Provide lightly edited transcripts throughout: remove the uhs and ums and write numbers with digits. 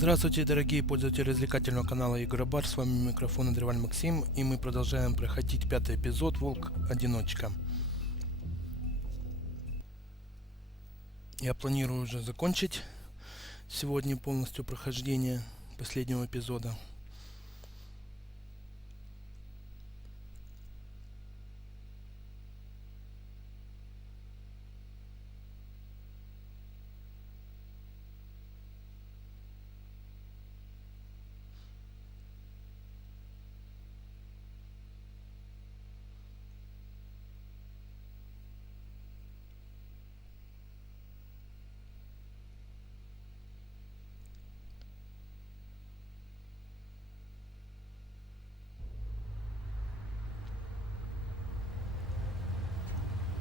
Здравствуйте, дорогие пользователи развлекательного канала IGROBAR, с вами микрофон Максим, и мы продолжаем проходить 5-й эпизод «Волк-одиночка». Я планирую уже закончить сегодня полностью прохождение последнего эпизода.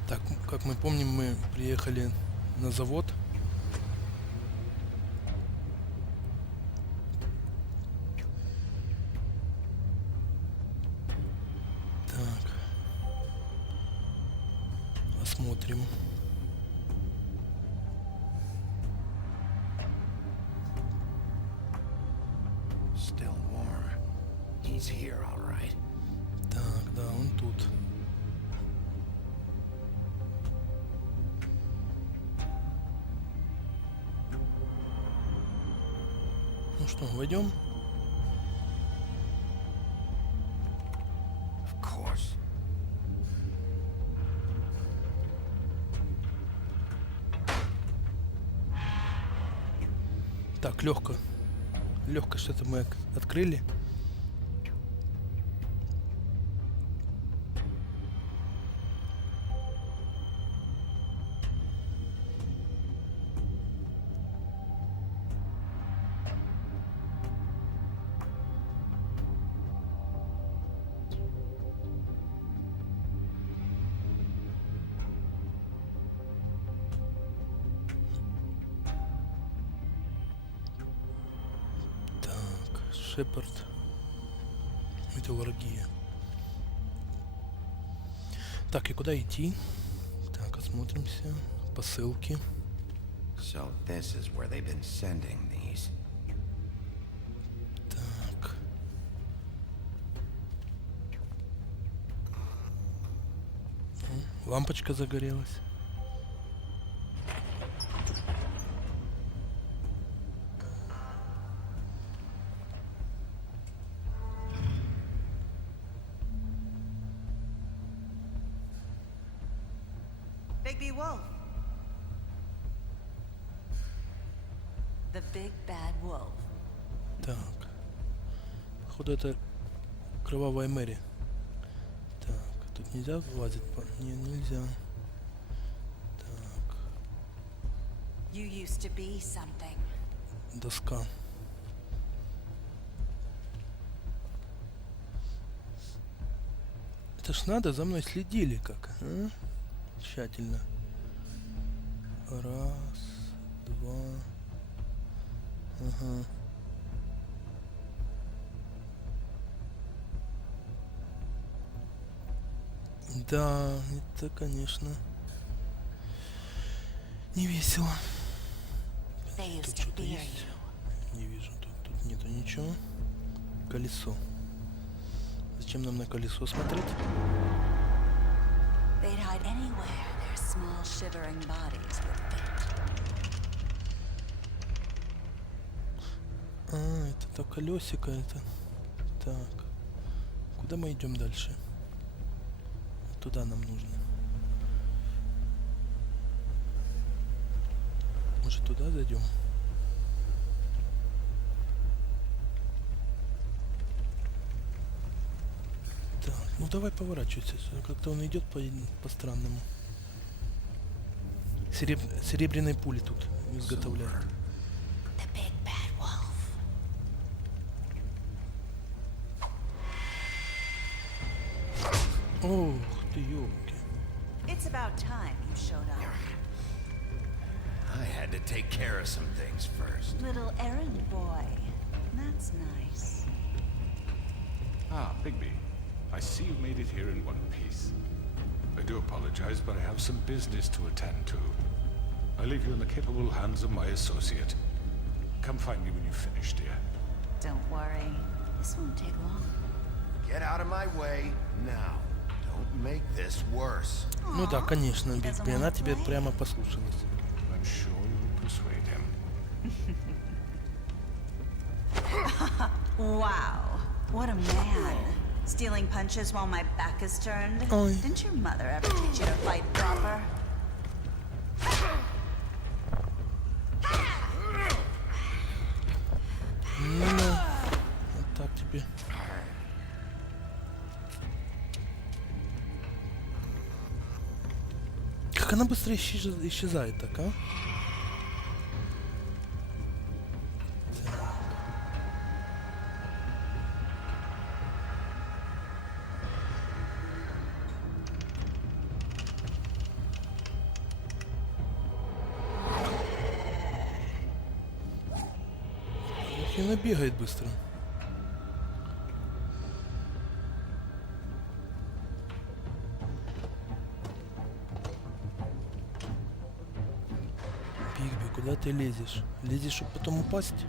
Так, как мы помним, мы приехали на завод. Так, посмотрим. Still warm. He's here, all right. Так, да, он тут. Ну что, войдем? Of course. Так, легко. Легко что-то мы открыли. Шепард. Металлургия. Так, и куда идти? Так, осмотримся. Посылки. So this is where they've been sending these. Так. Лампочка загорелась. Wolf. The big bad wolf. Так. Походу это кровавая Мэри. Так, тут нельзя влазить? Не, нельзя. Так. You used to be something. Доска. Это ж надо, за мной следили как, а? Тщательно. Раз, два. Ага. Да, это, конечно, не весело. Тут что-то есть? Не вижу. Тут нету ничего. Колесо. Зачем нам на колесо смотреть? Small shivering bodies would fit. Это то колесико это. Так. Куда мы идем дальше? Туда нам нужно. Может, туда зайдем? Так, ну давай поворачивайся. Как-то он идет по странному. Серебряные пули тут изготовляют. Ох ты, ёлки. It's about time you showed up. I had to take care of some things first. Little errand boy. That's nice. Ah, Bigby. I see you made it here in one piece. I do apologize, but I have some business to attend to. I leave you in the capable hands of my associate. Come find me when you finish, dear. Don't worry. This won't take long. Get out of my way now. Don't make this worse. Ну да, конечно, Бигби, она тебе прямо послушалась. I'm sure you'll persuade him. Wow. What a man. Stealing punches while my back is turned? Ой. Didn't your mother ever teach you to fight proper? Ну, вот так тебе. Как она быстро исчезает так, а? И она бегает быстро. Бигби, куда ты лезешь? Лезешь, чтобы потом упасть?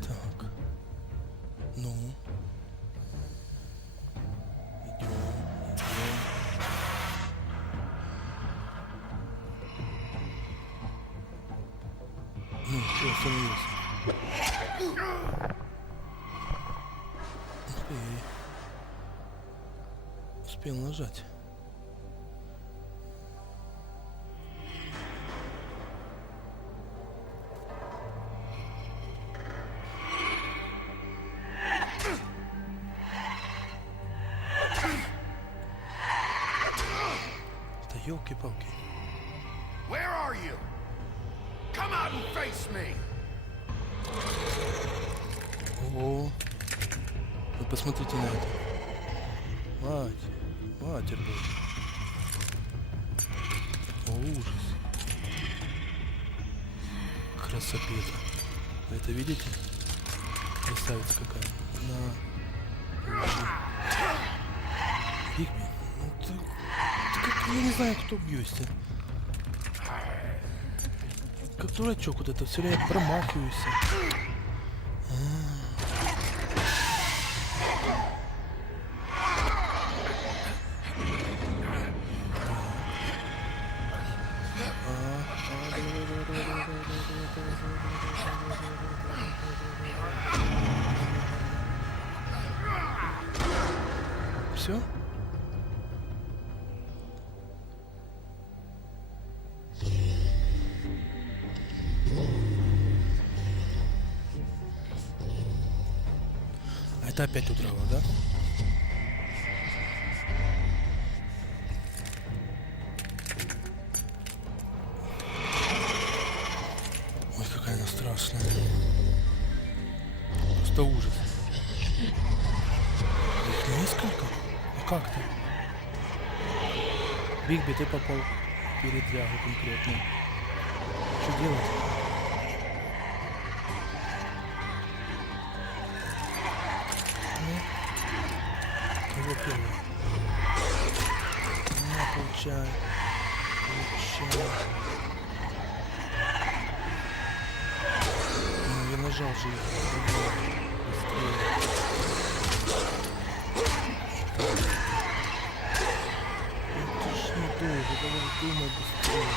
Так. Ну. Ну, что остановился? Окей. Успел нажать. Да елки-палки. Where are you? Come out and face me. О, вы посмотрите на это. Матерь Божья. О, ужас. Красопета. Вы это видите? Красавица какая. На. Бигби, ну ты как, я не знаю, кто бьешься. Как дурачок вот это, все время промахиваюсь. Все? Это опять удрала, да? Ой, какая она страшная. Просто ужас. Их несколько? А как ты? Бигби, ты попал в передрягу конкретно. Что делать? Кого первый? На, получай. Получай. Ну, я нажал же их. Быстрее. Ну ты ж недолго, давай думай быстрее.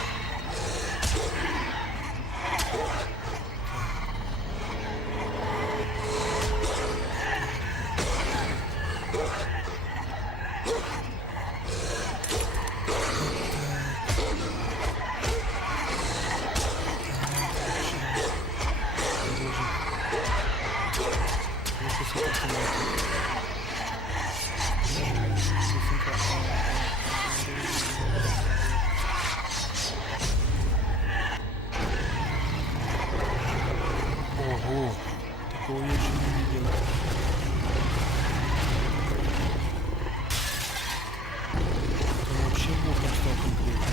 Ого, такого я еще не видел. Это вообще боком стал конкретно.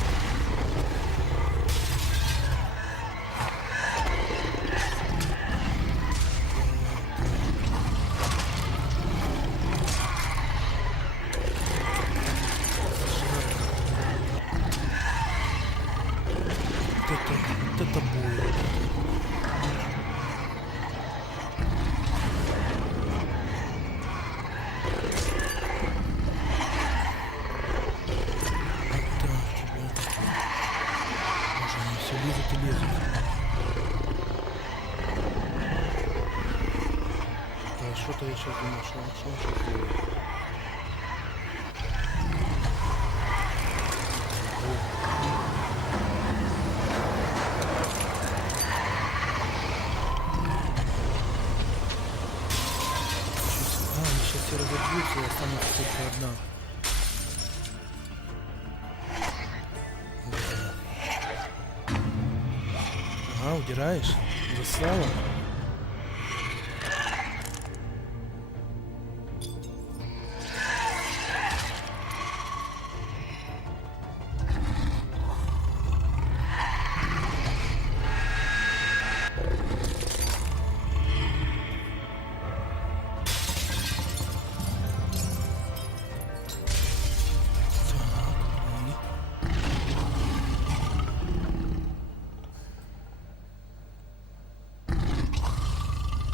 Лезут и лезут. А что-то я сейчас думаю, что он сейчас делает. Они сейчас все разобьются и останется только одна. Ага, удираешь? Засала?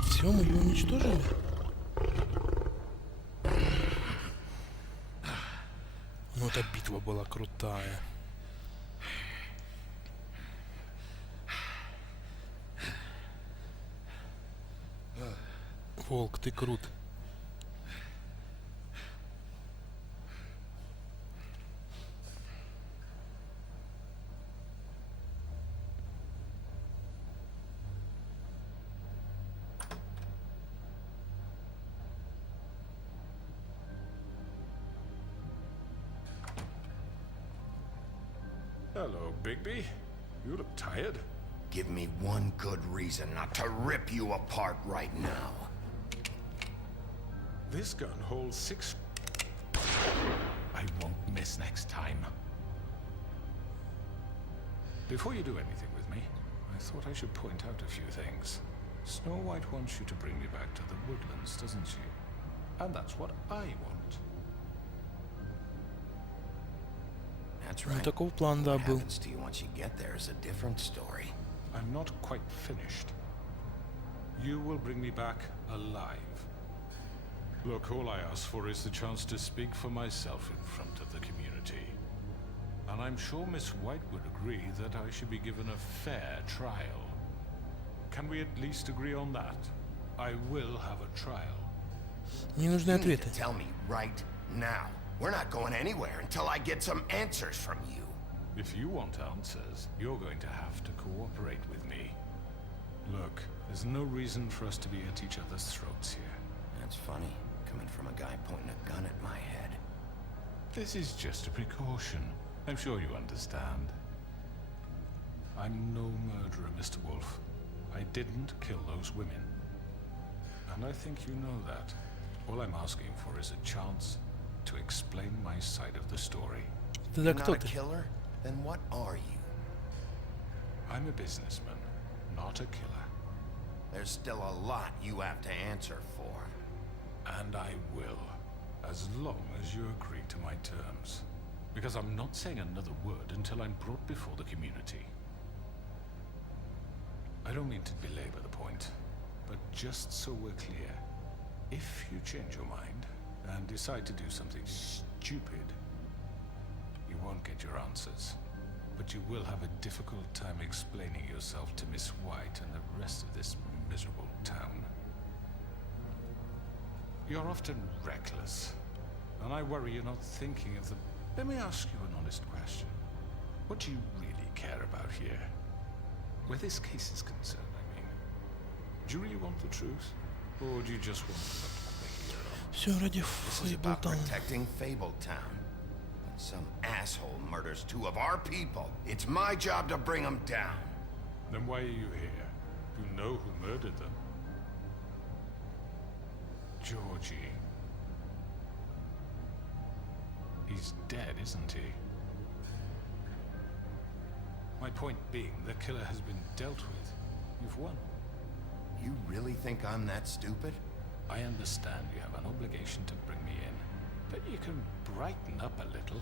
Все, мы ее уничтожили? Ну, эта битва была крутая. Волк, ты крут. Hello, Bigby. You look tired. Give me one good reason not to rip you apart right now. This gun holds 6... I won't miss next time. Before you do anything with me, I thought I should point out a few things. Snow White wants you to bring me back to the woodlands, doesn't she? And that's what I want. That's Ну, right. таков план, да, What был. happens to you once you get there is a different story. I'm not quite finished. You will bring me back alive. Look, all I ask for is the chance to speak for myself in front of the community. And I'm sure Miss White would agree that I should be given a fair trial. Can we at least agree on that? I will have a trial. Мне нужны You need ответы. to tell me right now. We're not going anywhere until I get some answers from you. If you want answers, you're going to have to cooperate with me. Look, there's no reason for us to be at each other's throats here. That's funny, coming from a guy pointing a gun at my head. This is just a precaution. I'm sure you understand. I'm no murderer, Mr. Wolf. I didn't kill those women. And I think you know that. All I'm asking for is a chance to explain my side of the story. Тогда You're кто not a ты? killer? Then what are you? I'm a businessman, not a killer. There's still a lot you have to answer for. And I will, as long as you agree to my terms. Because I'm not saying another word until I'm brought before the community. I don't mean to belabor the point, but just so we're clear, if you change your mind and decide to do something stupid, you won't get your answers. But you will have a difficult time explaining yourself to Miss White and the rest of this miserable town. You're often reckless, and I worry you're not thinking of the... Let me ask you an honest question. What do you really care about here? Where this case is concerned, I mean. Do you really want the truth? Or do you just want to make your own? Все ради This is about Фейблтауна. protecting Fabletown. When some asshole murders 2 of our people, it's my job to bring them down. Then why are you here? You know who murdered them. Georgie. He's dead, isn't he? My point being, the killer has been dealt with. You've won. You really think I'm that stupid? I understand you have an obligation to bring me in, but you can brighten up a little.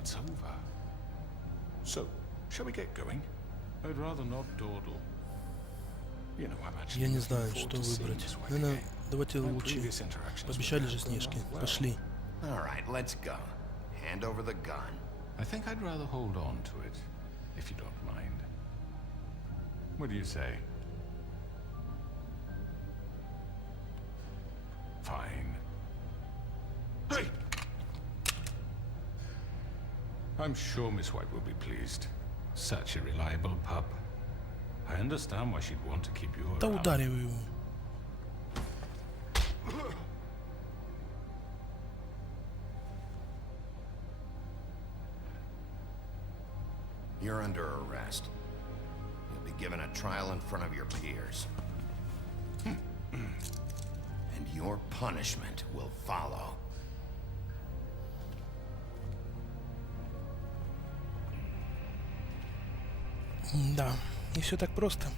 It's over. So, shall we get going? I'd rather not dawdle. You know, I'm actually Я не looking знаю, forward что to seeing выбрать. this wedding, Наверное, eh? давайте My лучше. previous interactions with Пообещали them же have gone Снежки. off well. Пошли. All right, let's go. Hand over the gun. I think I'd rather hold on to it, if you don't mind. What do you say? Fine. Hey! I'm sure Miss White will be pleased. Such a reliable pup. I understand why she'd want to keep you Да around. ударивай его. You're under arrest. You'll be given a trial in front of your peers. And your punishment will follow. Да, не все так просто.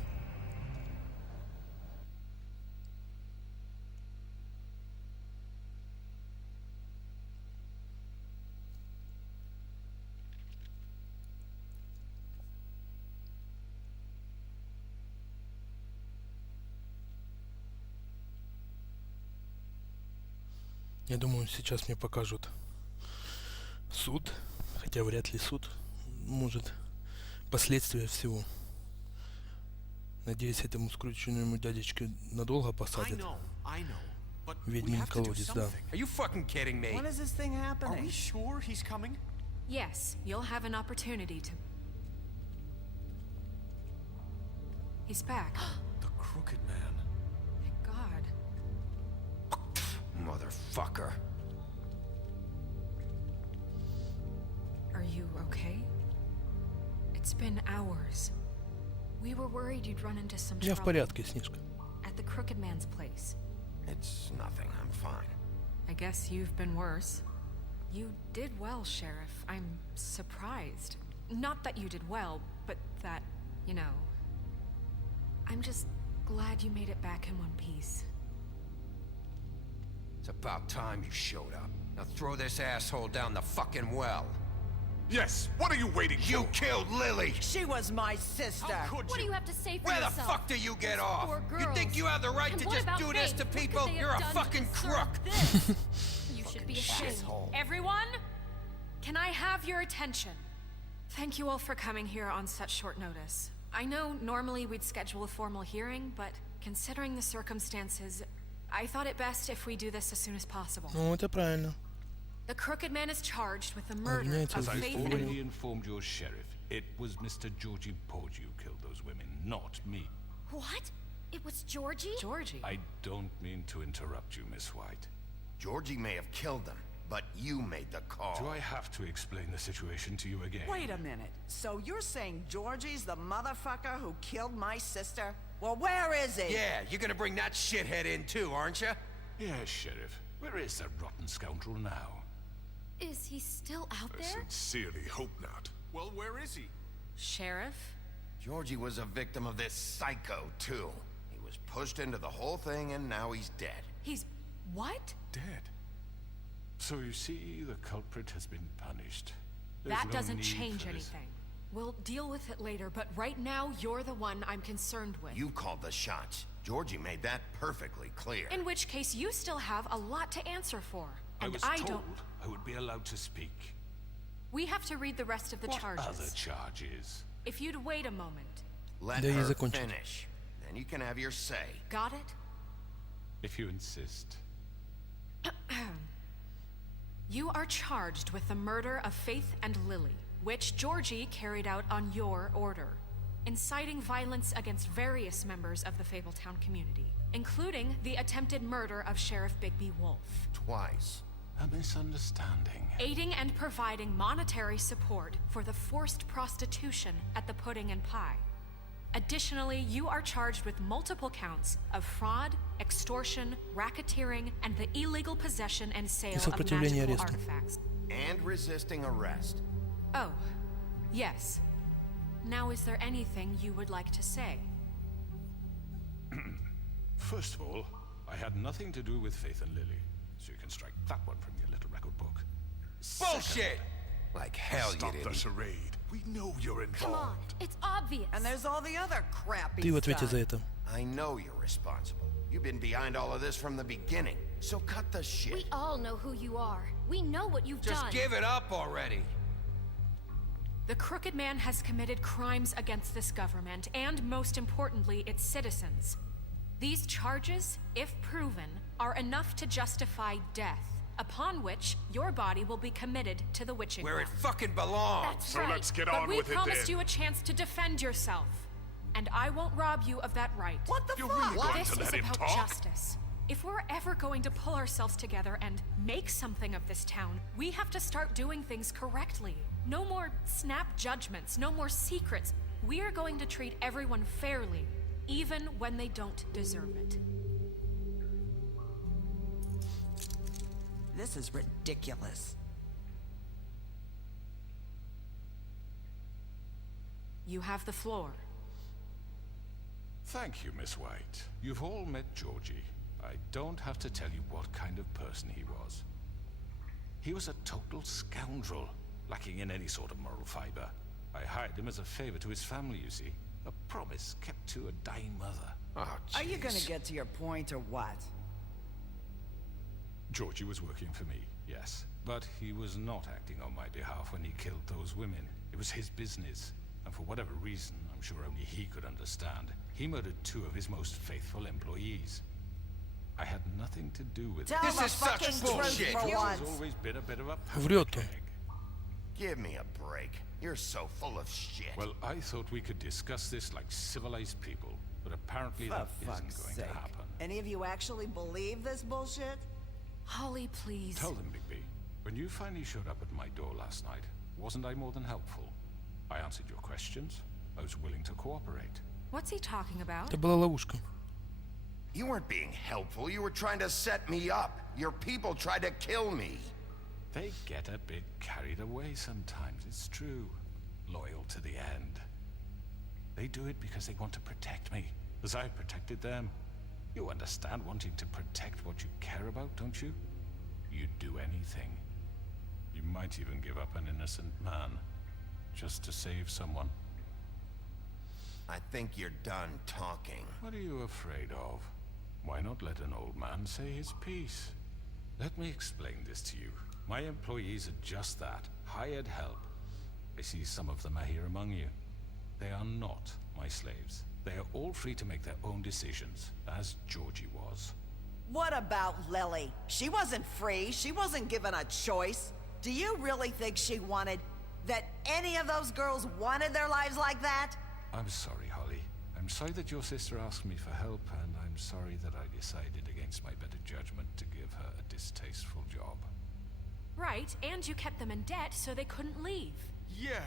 Я думаю, сейчас мне покажут суд, хотя вряд ли суд, может, последствия всего. Надеюсь, этому скрученному дядечке надолго посадят. I know, but Ведьмин колодец, да. Are you fucking kidding me? When is this thing Are happening? we sure he's coming? Yes, you'll have an opportunity to... He's back. The Crooked Man. Thank God. Motherfucker. Are you okay? It's been hours. We were worried you'd run into some Я в trouble порядке, Снежка. at the Crooked Man's place. It's nothing, I'm fine. I guess you've been worse. You did well, Sheriff. I'm surprised. Not that you did well, but that, you know... I'm just glad you made it back in one piece. It's about time you showed up. Now throw this asshole down the fucking well. Yes, what are you waiting You killed Lily! She was my sister. Could What do you have to say for Where the yourself? fuck do you get Those off? poor You think girls. you have the right And to what just about do this Faith? to What could people? they have You're a done to fucking deserve crook! this? You should be ashamed. Asshole. Everyone, can I have your attention? Thank you all for coming here on such short notice. I know normally we'd schedule a formal hearing, but considering the circumstances, I thought it best if we do this as soon as possible. Ну, это правильно. The Crooked Man is charged with the murder Обвиняется of в As I Faith убийстве. already informed your sheriff, it was Mr. Georgie Porge who killed those women, not me. What? It was Georgie? Georgie. I don't mean to interrupt you, Miss White. Georgie may have killed them, but you made the call. Do I have to explain the situation to you again? Wait a minute. So you're saying Georgie's the motherfucker who killed my sister? Well, where is he? Yeah, you're gonna bring that shithead in too, aren't you? Yes, Sheriff. Where is that rotten scoundrel now? Is he still out I there? sincerely hope not. Well, where is he? Sheriff? Georgie was a victim of this psycho, too. He was pushed into the whole thing and now he's dead. He's... what? Dead. So you see, the culprit has been punished. There's That no doesn't need change for this. anything. We'll deal with it later, but right now, you're the one I'm concerned with. You called the shots. Georgie made that perfectly clear. In which case, you still have a lot to answer for. I And was I told don't... I would be allowed to speak. We have to read the rest of the What charges. other charges? If you'd wait a moment. Let Да и her закончить. finish. Then you can have your say. Got it? If you insist. You are charged with the murder of Faith and Lily, which Georgie carried out on your order, inciting violence against various members of the Fabletown community, including the attempted murder of Sheriff Bigby Wolf, Twice. A misunderstanding. aiding and providing monetary support for the forced prostitution at the Pudding and Pie. Additionally, you are charged with multiple counts of fraud, extortion, racketeering, and the illegal possession and sale of сопротивление magical аресту. artifacts. And resisting arrest. Oh, yes. Now, is there anything you would like to say? First of all, I had nothing to do with Faith and Lily, so you can strike that one from your little record book. Bullshit! Like hell you Stop the didn't. charade. We know you're Come on, involved. it's obvious. And there's all the other crap Ты he's в ответе done. за это. I know you're responsible. You've been behind all of this from the beginning. So cut the shit. We all know who you are. We know what you've Just done. give it up already. The Crooked Man has committed crimes against this government and, most importantly, its citizens. These charges, if proven, are enough to justify death, upon which your body will be committed to the witching Where it well. fucking belongs. That's So right. let's get But on we with it promised then. you a chance to defend yourself, and I won't rob you of that right. What the You're fuck? really going This to is let him about talk? justice. If we're ever going to pull ourselves together and make something of this town, we have to start doing things correctly. No more snap judgments, no more secrets. We are going to treat everyone fairly, even when they don't deserve it. This is ridiculous. You have the floor. Thank you, Miss White. You've all met Georgie. I don't have to tell you what kind of person he was. He was a total scoundrel, lacking in any sort of moral fiber. I hired him as a favor to his family, you see. A promise kept to a dying mother. Oh, Are you gonna jeez. get to your point or what? Georgie was working for me, yes. But he was not acting on my behalf when he killed those women. It was his business. And for whatever reason, I'm sure only he could understand, he murdered 2 of his most faithful employees. I had nothing to do with it. Tell This the is such fucking bullshit. truth for He's once. always been a bit of a Врет он. egg. Give me a break. You're so full of shit. Well, I thought we could discuss this like civilized people, but apparently For that fuck's isn't going sake. to happen. Any of you actually believe this bullshit? Holly, please. Tell them, Bigby, when you finally showed up at my door last night, wasn't I more than helpful? I answered your questions. I was willing to cooperate. What's he talking about? Это была ловушка. You weren't being helpful. You were trying to set me up. Your people tried to kill me. They get a bit carried away sometimes, it's true. Loyal to the end. They do it because they want to protect me, as I protected them. You understand wanting to protect what you care about, don't you? You'd do anything. You might even give up an innocent man, just to save someone. I think you're done talking. What are you afraid of? Why not let an old man say his piece? Let me explain this to you. My employees are just that, hired help. I see some of them are here among you. They are not my slaves. They are all free to make their own decisions, as Georgie was. What about Lily? She wasn't free. She wasn't given a choice. Do you really think she wanted... that any of those girls wanted their lives like that? I'm sorry, Holly. I'm sorry that your sister asked me for help, and I'm sorry that I decided against my better judgment to give her a distasteful job. Right, and you kept them in debt so they couldn't leave. Yeah,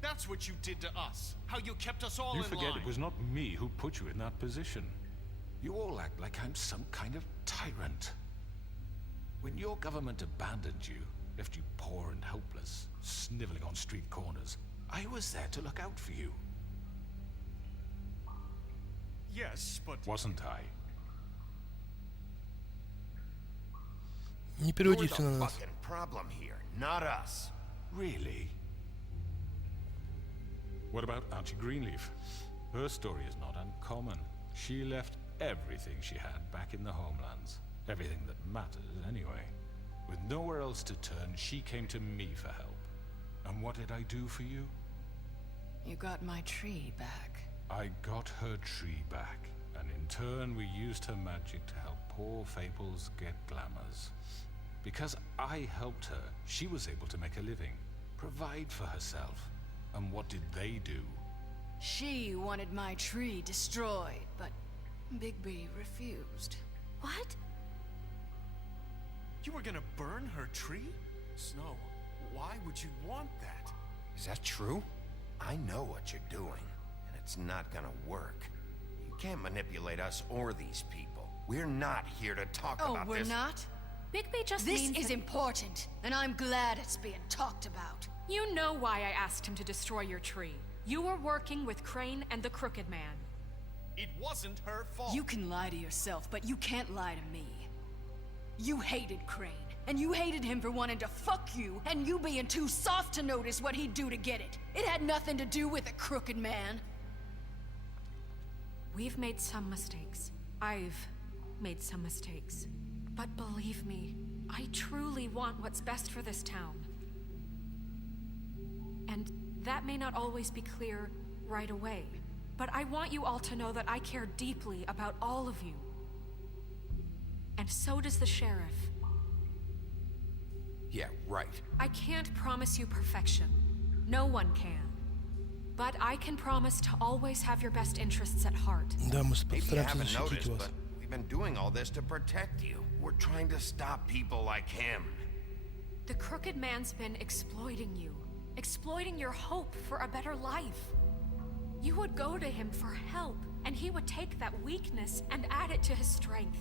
that's what you did to us. How you kept us all You in forget line. it was not me who put you in that position. You all act like I'm some kind of tyrant. When your government abandoned you, left you poor and helpless, sniveling on street corners, I was there to look out for you. Yes, but Wasn't I? Не You're переводи the все на нас. fucking problem here, not us. Really? What about Auntie Greenleaf? Her story is not uncommon. She left everything she had back in the homelands. Everything that matters, anyway. With nowhere else to turn, she came to me for help. And what did I do for you? You got my tree back. I got her tree back, and in turn we used her magic to help poor Fables get glamours. Because I helped her, she was able to make a living, provide for herself. And what did they do? She wanted my tree destroyed, but Bigby refused. What? you were gonna burn her tree? Snow, why would you want that? Is that true? I know what you're doing, and it's not gonna work. You can't manipulate us or these people. We're not here to talk Oh, about we're this. not? Bigby just This means is that important, and I'm glad it's being talked about. you know why I asked him to destroy your tree. You were working with Crane and the Crooked Man. It wasn't her fault. You can lie to yourself, but you can't lie to me. You hated Crane. And you hated him for wanting to fuck you, and you being too soft to notice what he'd do to get it. It had nothing to do with a crooked man. We've made some mistakes. I've made some mistakes. But believe me, I truly want what's best for this town. And that may not always be clear right away, but I want you all to know that I care deeply about all of you. And so does the sheriff. Yeah, right. I can't promise you perfection. No one can. But I can promise to always have your best interests at heart. Да, мы Maybe you постараемся haven't защитить noticed, вас. but we've been doing all this to protect you. We're trying to stop people like him. The crooked man's been exploiting you. Exploiting your hope for a better life. You would go to him for help, and he would take that weakness and add it to his strength.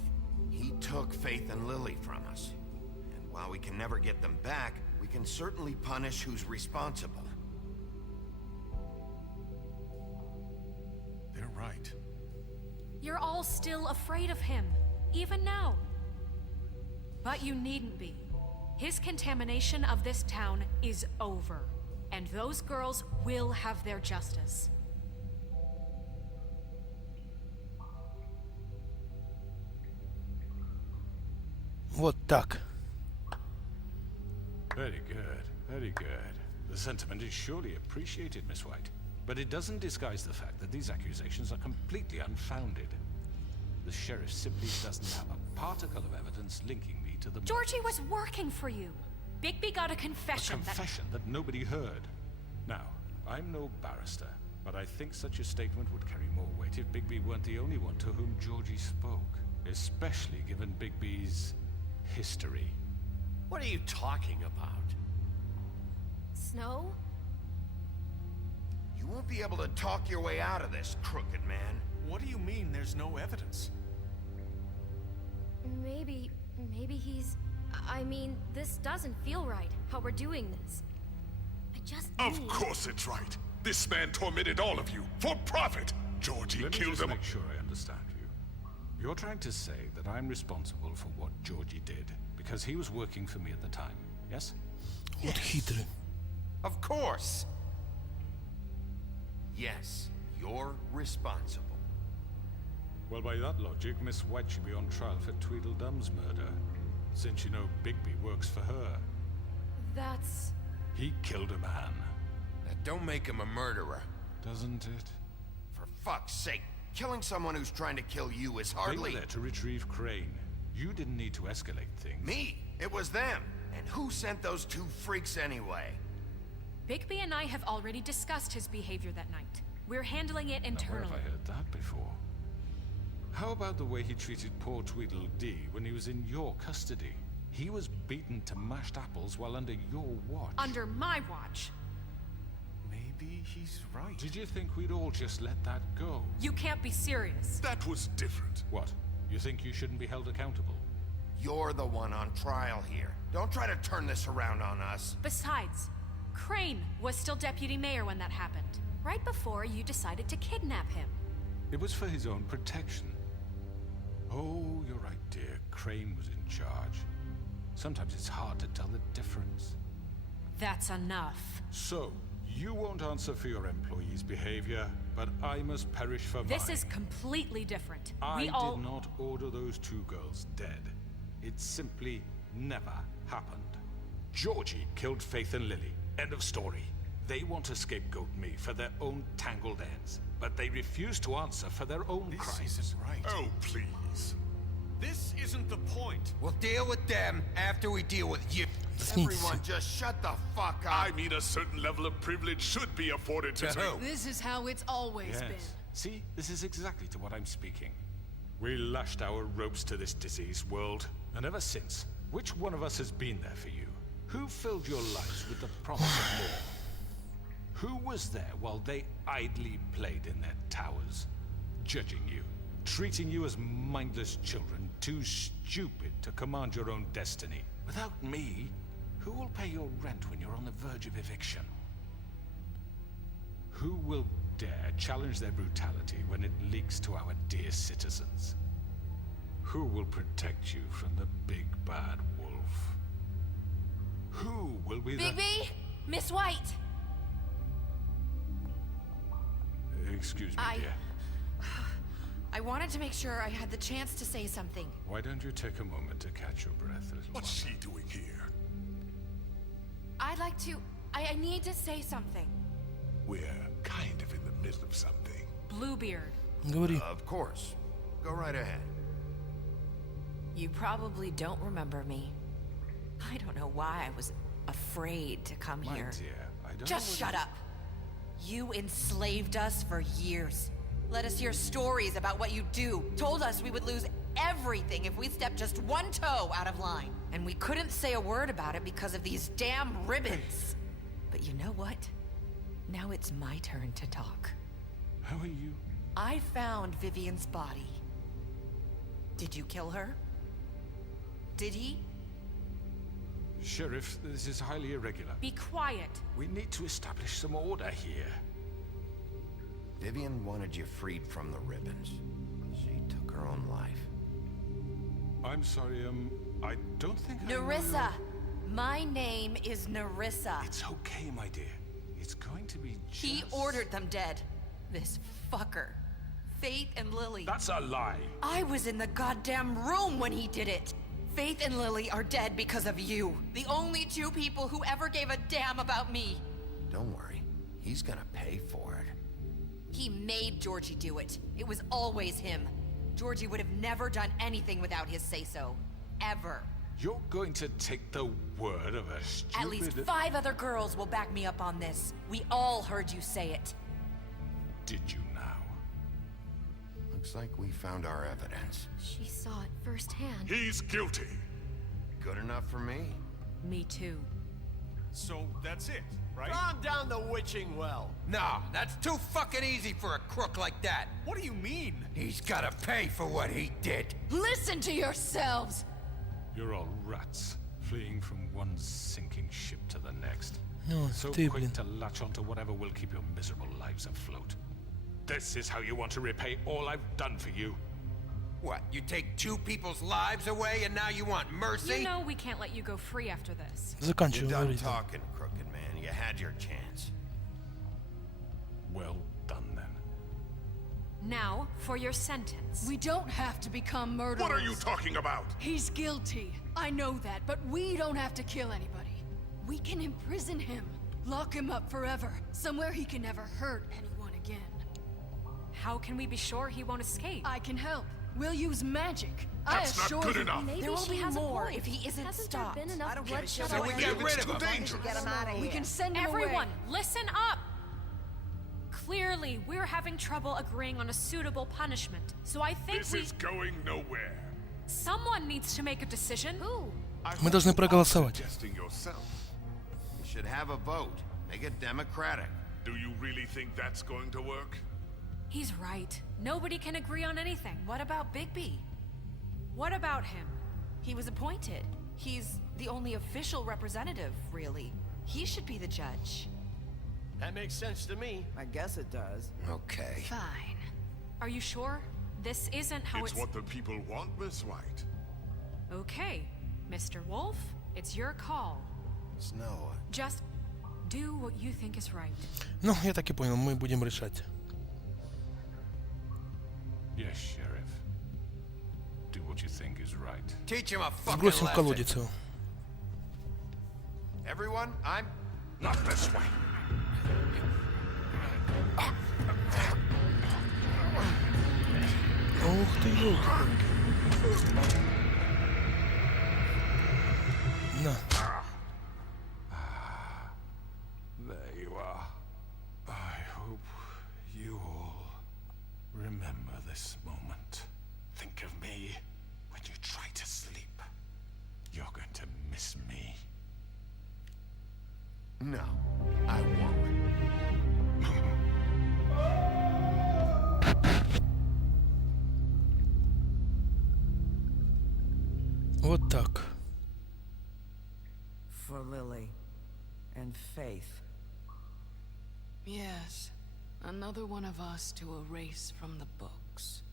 He took Faith and Lily from us. And while we can never get them back, we can certainly punish who's responsible. They're right. You're all still afraid of him, even now. But you needn't be. His contamination of this town is over, and those girls will have their justice. Вот так. Very good, very good. The sentiment is surely appreciated, Miss White. But it doesn't disguise the fact that these accusations are completely unfounded. The sheriff simply doesn't have a particle of evidence linking me to the... Georgie was working for you. Bigby got a confession. A confession that nobody heard. Now, I'm no barrister, but I think such a statement would carry more weight if Bigby weren't the only one to whom Georgie spoke. Especially given Bigby's history. What are you talking about? Snow? You won't be able to talk your way out of this, crooked man. What do you mean there's no evidence? Maybe he's... I mean, this doesn't feel right, how we're doing this. I just Of need... course it's right. This man tormented all of you for profit. Georgie Let me killed just them. make sure I understand you. You're trying to say that I'm responsible for what Georgie did because he was working for me at the time, yes? Вот хитрый. Of course. Yes, you're responsible. Well, by that logic, Miss White should be on trial for Tweedledum's murder, since you know Bigby works for her. That's... He killed a man. That don't make him a murderer. Doesn't it? For fuck's sake, killing someone who's trying to kill you is They hardly... were there to retrieve Crane. You didn't need to escalate things. Me! It was them! And who sent those two freaks anyway? Bigby and I have already discussed his behavior that night. We're handling it Now, where internally. have I heard that before? How about the way he treated poor Tweedledee when he was in your custody? He was beaten to mashed apples while under your watch. Under my watch. Maybe he's right. Did you think we'd all just let that go? You can't be serious. That was different. What? You think you shouldn't be held accountable? You're the one on trial here. Don't try to turn this around on us. Besides, Crane was still deputy mayor when that happened. Right before you decided to kidnap him. It was for his own protection. Oh, you're right, dear. Crane was in charge. Sometimes it's hard to tell the difference. That's enough. So, you won't answer for your employees' behavior, but I must perish for mine. This is completely different. I We all... did not order those two girls dead. It simply never happened. Georgie killed Faith and Lily. End of story. They want to scapegoat me for their own tangled ends, but they refuse to answer for their own This crimes. isn't right. Oh, please. This isn't the point. We'll deal with them after we deal with you. Заткнитесь. Everyone just shut the fuck up. I mean, a certain level of privilege should be afforded to... To who? This is how it's always been. Yes. See, this is exactly to what I'm speaking. We lashed our ropes to this diseased world, and ever since, which one of us has been there for you? Who filled your lives with the promise of more? Who was there while they idly played in their towers, judging you, treating you as mindless children, too stupid to command your own destiny? Without me, who will pay your rent when you're on the verge of eviction? Who will dare challenge their brutality when it leaks to our dear citizens? Who will protect you from the big bad wolf? Who will be the... Bigby? Miss White! Excuse me, dear. I wanted to make sure I had the chance to say something. Why don't you take a moment to catch your breath, little one? What's she doing here? I'd like to... I need to say something. We're kind of in the middle of something. Bluebeard. Говори. Of course. Go right ahead. You probably don't remember me. I don't know why I was afraid to come My here. dear, I don't Just know shut up. You enslaved us for years. Let us hear stories about what you do. Told us we would lose everything if we stepped just one toe out of line. And we couldn't say a word about it because of these damn ribbons. But you know what? Now it's my turn to talk. How are you? I found Vivian's body. Did you kill her? Did he? Sheriff, this is highly irregular. Be quiet. We need to establish some order here. Vivian wanted you freed from the ribbons. She took her own life. I'm sorry, I don't think I know Nerissa! My name is Nerissa. It's okay, my dear. It's going to be just... He ordered them dead. This fucker. Faith and Lily. That's a lie. I was in the goddamn room when he did it. Faith and Lily are dead because of you. The only two people who ever gave a damn about me. Don't worry. He's gonna pay for it. He made Georgie do it. It was always him. Georgie would have never done anything without his say-so. Ever. You're going to take the word of a stupid... At least 5 other girls will back me up on this. We all heard you say it. Did you now? Looks like we found our evidence. She saw it firsthand. He's guilty. Good enough for me? Me too. So that's it, right? Calm down the witching well. No, that's too fucking easy for a crook like that. What do you mean? He's gotta pay for what he did. Listen to yourselves! You're all rats, fleeing from one sinking ship to the next. No, So ты, quick блин. to latch onto whatever will keep your miserable lives afloat. This is how you want to repay all I've done for you. What, you take 2 people's lives away and now you want mercy? You know we can't let you go free after this. You're Заканчивай done говорить. talking, crooked man. You had your chance. Well done, then. Now, for your sentence. We don't have to become murderers. What are you talking about? He's guilty. I know that, but we don't have to kill anybody. We can imprison him. Lock him up forever. Somewhere he can never hurt anyone again. How can we be sure he won't escape? I can help. We'll use magic. That's I not assure good you. enough. Maybe There will she be has a more point. if he isn't Hasn't stopped. there been enough I don't give a bloodshed shit. So we already? get rid It's of too him. dangerous. Get him out of here. We can send him Everyone, away. listen up! Clearly, we're having trouble agreeing on a suitable punishment. So I think This is going nowhere. someone needs to make a decision. Who? Мы должны проголосовать. Suggesting yourself. You should have a vote. Make it democratic. Do you really think that's going to work? He's right. Nobody can agree on anything. What about Bigby? What about him? He was appointed. He's the only official representative, really. He should be the judge. That makes sense to me. I guess it does. Okay. Fine. Are you sure? This isn't how It's what the people want, Miss White. Okay, Mr. Wolf, it's your call. Snow. Just do what you think is right. Ну, я так и понял, мы будем решать. Yes, Sheriff. Do what you think is right. Teach him a fucking Сбросим в lesson. колодец его. Everyone, I'm... Not this way. Ух ты, ёлки. На. There you are. I hope you all remember this moment. Think of me when you try to sleep. You're going to miss me. No, I won't. Вот так. For Lily and Faith. Yes. Another one of us to erase from the books.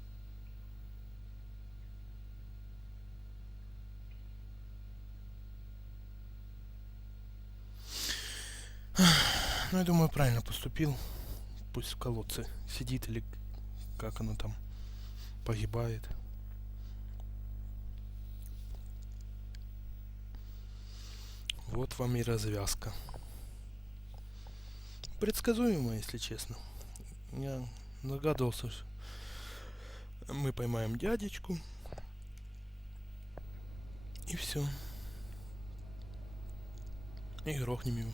Ну, я думаю, правильно поступил. Пусть в колодце сидит или как оно там погибает. Вот вам и развязка. Предсказуемо, если честно. Я догадывался, что мы поймаем дядечку. И все. И грохнем его.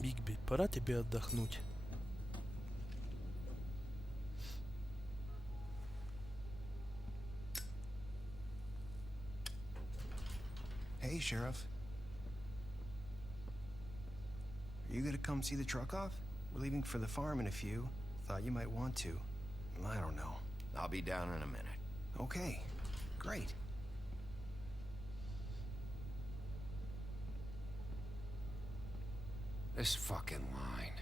Бигби, пора тебе отдохнуть. Hey, Sheriff. Are you gonna come see the truck off? We're leaving for the farm in a few. Thought you might want to. I don't know. I'll be down in a minute. Okay, great. This fucking line.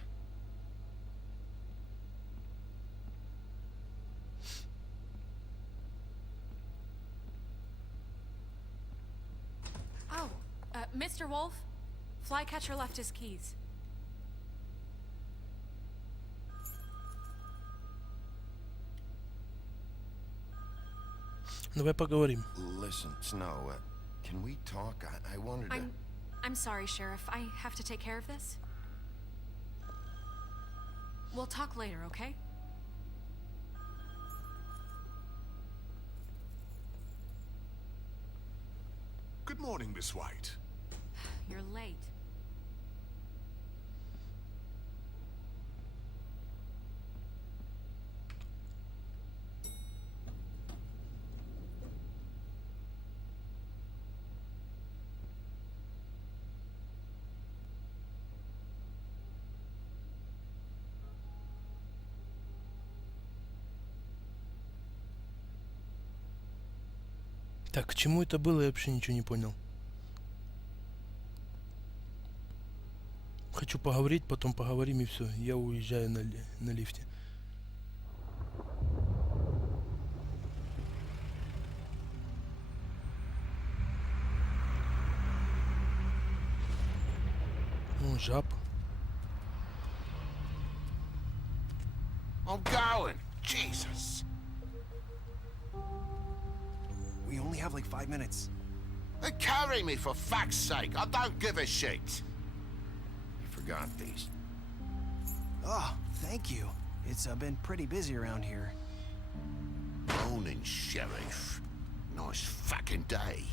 Oh, Mr. Wolf? Flycatcher left his keys. Давай поговорим. Listen, Snow, can we talk? I wanted to... I'm sorry, Sheriff. I have to take care of this. We'll talk later, okay? Good morning, Miss White. You're late. Так, к чему это было, я вообще ничего не понял. Хочу поговорить, потом поговорим и все. Я уезжаю на лифте. Ну, жаб. I'm going! Jesus! We only have like 5 minutes. Then carry me, for fuck's sake! I don't give a shit! You forgot these. Oh, thank you. It's been pretty busy around here. Morning, Sheriff. Nice fucking day.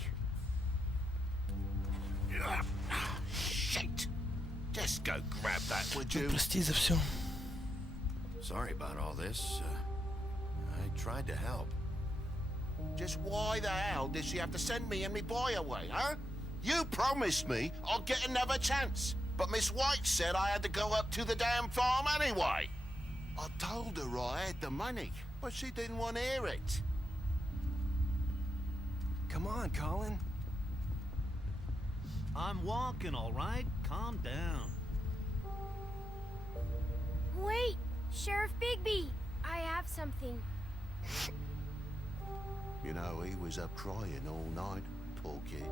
Shit! Just go grab that, would you? Прости за все. Sorry about all this. I tried to help. Just why the hell did she have to send me and me boy away, huh? You promised me I'd get another chance, but Miss White said I had to go up to the damn farm anyway. I told her I had the money, but she didn't want to hear it. Come on, Colin. I'm walking, all right? Calm down. Wait! Sheriff Bigby! I have something. You know, he was up crying all night, poor kid.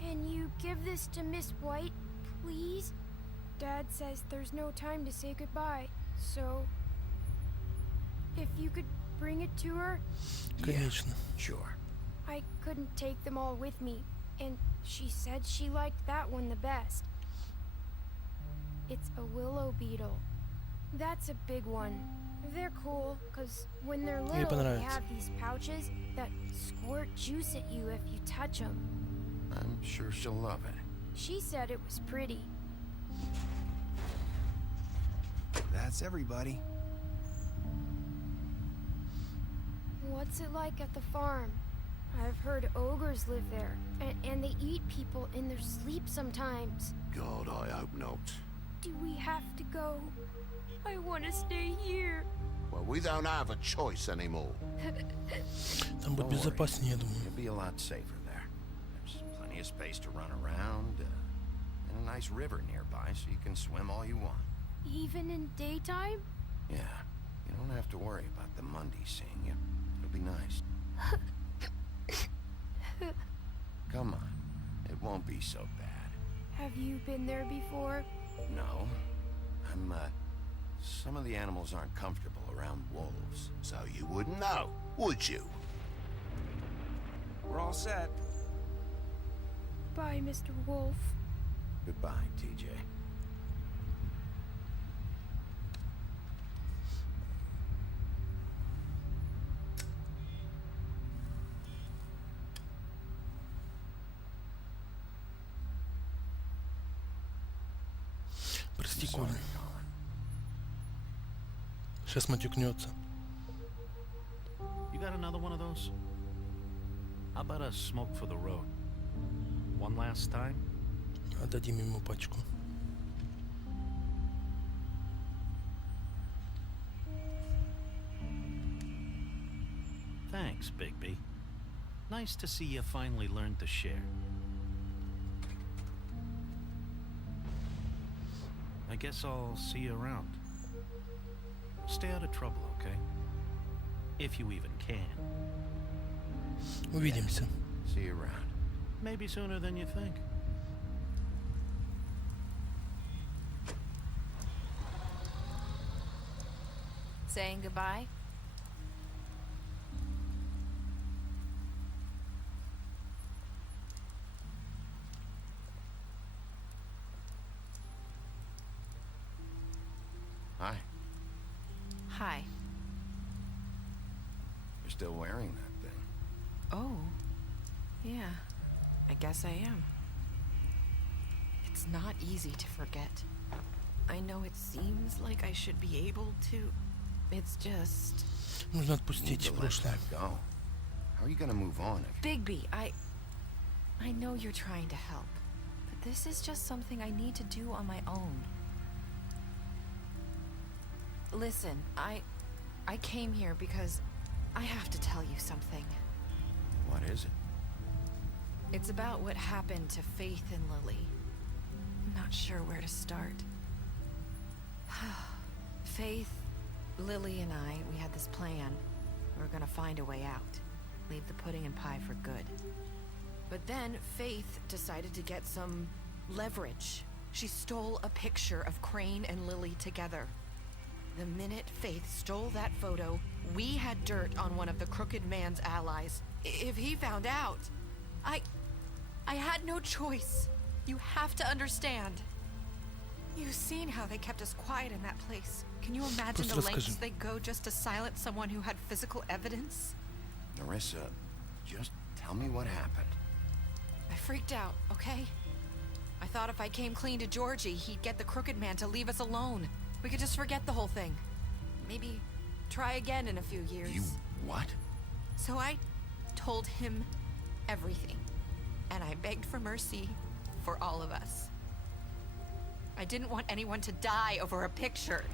Can you give this to Miss White, please? Dad says there's no time to say goodbye, so... If you could bring it to her? Конечно. Sure. I couldn't take them all with me, and she said she liked that one the best. It's a willow beetle. That's a big one. They're cool, because when they're little, they have these pouches that squirt juice at you if you touch them. I'm sure she'll love it. She said it was pretty. That's everybody. What's it like at the farm? I've heard ogres live there, and they eat people in their sleep sometimes. God, I hope not. Do we have to go? I want to stay here. Well, we don't have a choice anymore. Там будет безопаснее, я думаю. You'll be a lot safer there. There's plenty of space to run around, and a nice river nearby, so you can swim all you want. Even in daytime? Yeah, you don't have to worry about the Monday seeing you. It'll be nice. Come on. It won't be so bad. Have you been there before? No. Some of the animals aren't comfortable around wolves, so you wouldn't know, would you? We're all set. Bye, Mr. Wolf. Goodbye, TJ. Прости, Колин. Сейчас матюкнется. You got another one of those? How about a smoke for the road? One last time? Отдадим ему пачку. Thanks, Bigby. Nice to see you finally learned to share. I guess I'll see you around. Stay out of trouble, okay? If you even can. Увидимся. See you around. Maybe sooner than you think. Saying goodbye? Hi. Hi. You're still wearing that thing. Oh. Yeah. I guess I am. It's not easy to forget. I know it seems like I should be able to. It's just... Нужно отпустить прошлое. Go. How are you gonna move on if... Bigby, I know you're trying to help, but this is just something I need to do on my own. Listen, I came here because I have to tell you something. What is it? It's about what happened to Faith and Lily. I'm not sure where to start. Faith, Lily, and we had this plan. We were gonna find a way out. Leave the pudding and pie for good. But then Faith decided to get some leverage. She stole a picture of Crane and Lily together. The minute Faith stole that photo, we had dirt on one of the Crooked Man's allies. If he found out, I had no choice. You have to understand. You've seen how they kept us quiet in that place. Can you imagine the lengths they go just to silence someone who had physical evidence? Narissa, just tell me what happened. I freaked out, okay? I thought if I came clean to Georgie, he'd get the Crooked Man to leave us alone. We could just forget the whole thing. Maybe try again in a few years. You what? So I told him everything. And I begged for mercy for all of us. I didn't want anyone to die over a picture.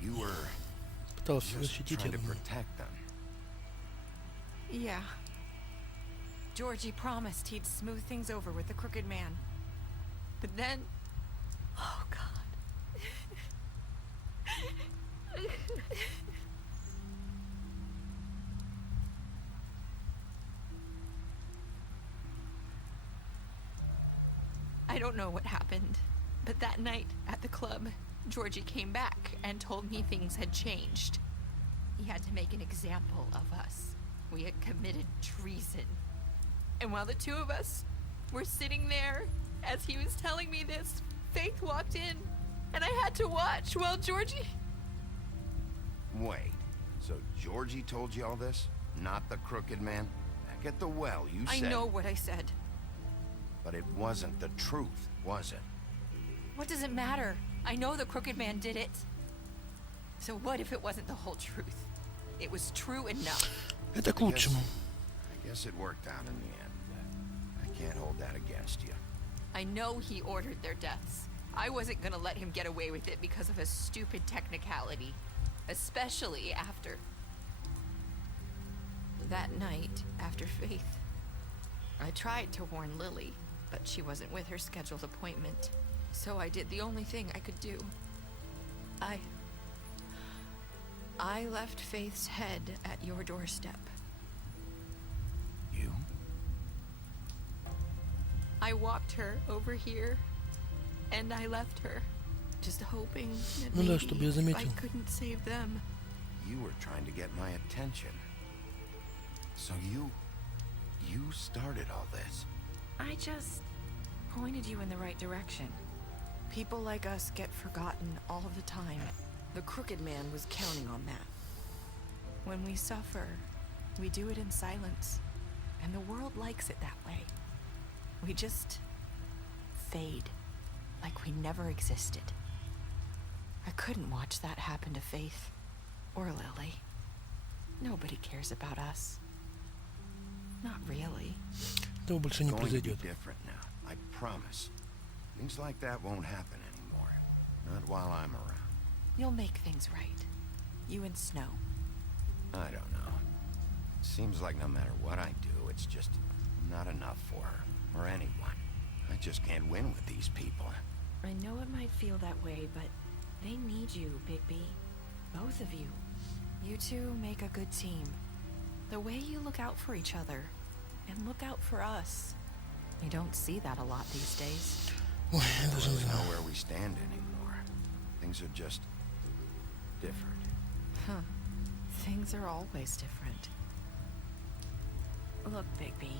You were just trying to protect them. Yeah. Georgie promised he'd smooth things over with the Crooked Man. But then... Oh, God. I don't know what happened, but that night at the club, Georgie came back and told me things had changed. He had to make an example of us. We had committed treason. And while the two of us were sitting there, as he was telling me this, Faith walked in, and I had to watch while Georgie... Wait, so Georgie told you all this? Not the Crooked Man? Back at the well, you said... I know what I said. But it wasn't the truth, was it? What does it matter? I know the Crooked Man did it. So what if it wasn't the whole truth? It was true enough. Это к лучшему. I guess it worked out in the end. I can't hold that against you. I know he ordered their deaths. I wasn't gonna let him get away with it because of a stupid technicality. Especially after... that night, after Faith. I tried to warn Lily, but she wasn't with her scheduled appointment. So I did the only thing I could do. I left Faith's head at your doorstep. You? I walked her over here, and I left her, just hoping that Ну да, maybe чтобы я I заметил. couldn't save them. You were trying to get my attention. So you started all this. I just pointed you in the right direction. People like us get forgotten all the time. The Crooked Man was counting on that. When we suffer, we do it in silence, and the world likes it that way. We just fade, like we never existed. I couldn't watch that happen to Faith, or Lily. Nobody cares about us. Not really. Этого больше не It's going to be произойдет. different now, I promise. Things like that won't happen anymore. Not while I'm around. You'll make things right. You and Snow. I don't know. Seems like no matter what I do, it's just not enough for her, or anyone. I just can't win with these people. I know it might feel that way, but they need you, Bigby. Both of you. You two make a good team. The way you look out for each other, and look out for us. You don't see that a lot these days. Ой, я даже не I don't знаю. know where we stand anymore. Things are just different. Huh. Things are always different. Look, Bigby.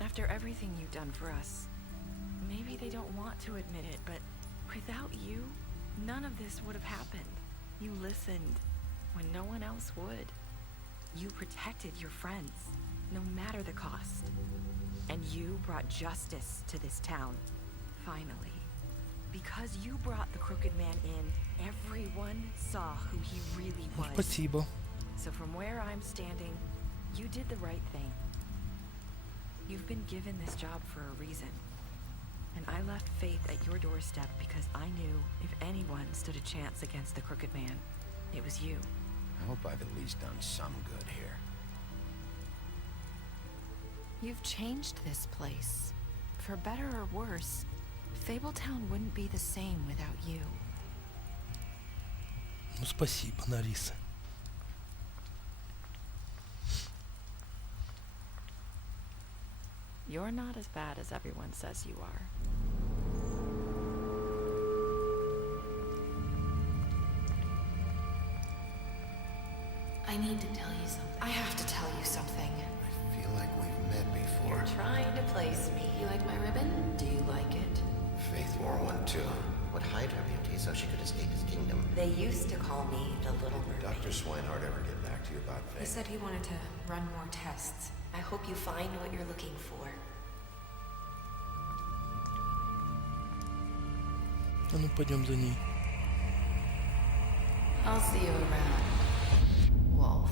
After everything you've done for us, maybe they don't want to admit it, but without you, none of this would have happened. You listened when no one else would. You protected your friends, no matter the cost. And you brought justice to this town, finally. Because you brought the Crooked Man in, everyone saw who he really was. Спасибо. So from where I'm standing, you did the right thing. You've been given this job for a reason. And I left Faith at your doorstep because I knew if anyone stood a chance against the Crooked Man, it was you. I hope I've at least done some good here. You've changed this place. For better or worse, Fabletown wouldn't be the same without you. Ну спасибо, Нариса. You're not as bad as everyone says you are. I need to tell you something. I have to tell you something. I feel like we've met before. You're trying to place me. You like my ribbon? Do you like it? Faith wore one too. Would hide her beauty so she could escape his kingdom. They used to call me the Little Did Mermaid. Dr. Swinehart ever get back to you about He Faith? said he wanted to run more tests. I hope you find what you're looking for. А ну пойдем за ней. I'll see you around, Wolf.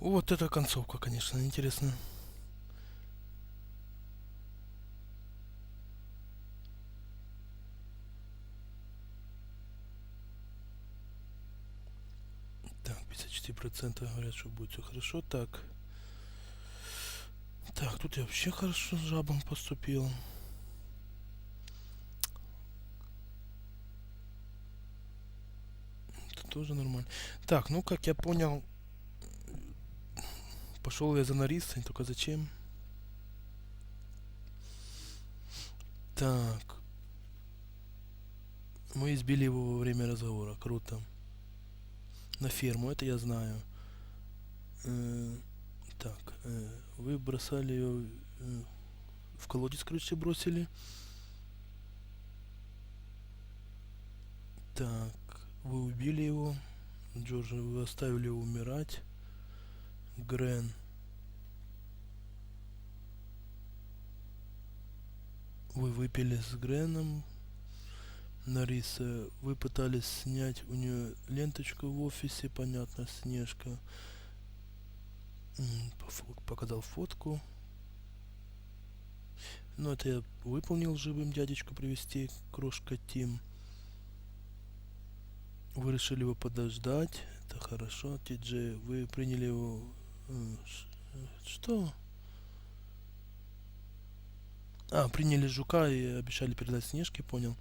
Вот эта концовка, конечно, интересная. Так, 54% говорят, что будет все хорошо. Так. Так, тут я вообще хорошо с жабом поступил. Это тоже нормально. Так, ну, как я понял, пошел я за Нарисой, только зачем? Так. Мы избили его во время разговора. Круто. На ферму, это я знаю. Так. Вы бросали ее в колодец, короче, бросили. Так. Вы убили его. Джорджа, вы оставили его умирать. Грен. Вы выпили с Греном. Нариса, вы пытались снять у нее ленточку в офисе, понятно, Снежка. Показал фотку. Ну, это я выполнил, живым дядечку привести, крошка Тим. Вы решили его подождать, это хорошо. Ти-Джей, вы приняли его... Что? А, приняли жука и обещали передать Снежке, понял.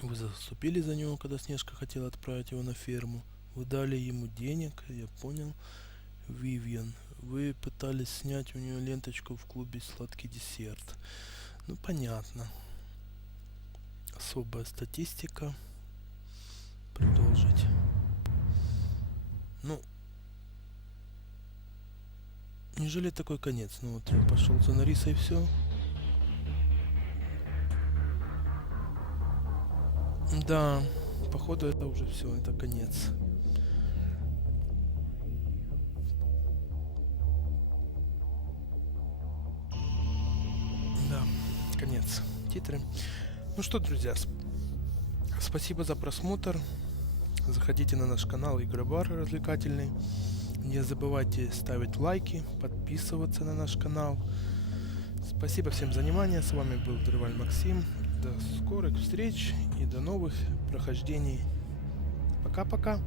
Вы заступили за него, когда Снежка хотела отправить его на ферму. Вы дали ему денег, я понял. Вивьен, вы пытались снять у нее ленточку в клубе «Сладкий десерт». Ну, понятно. Особая статистика. Продолжить. Ну, неужели такой конец? Ну вот я пошел за Нарисой и все. Да, походу это уже все, это конец. Да, конец. Титры. Ну что, друзья, спасибо за просмотр. Заходите на наш канал IGROBAR развлекательный. Не забывайте ставить лайки, подписываться на наш канал. Спасибо всем за внимание. С вами был Дрываль Максим. До скорых встреч и до новых прохождений. Пока-пока.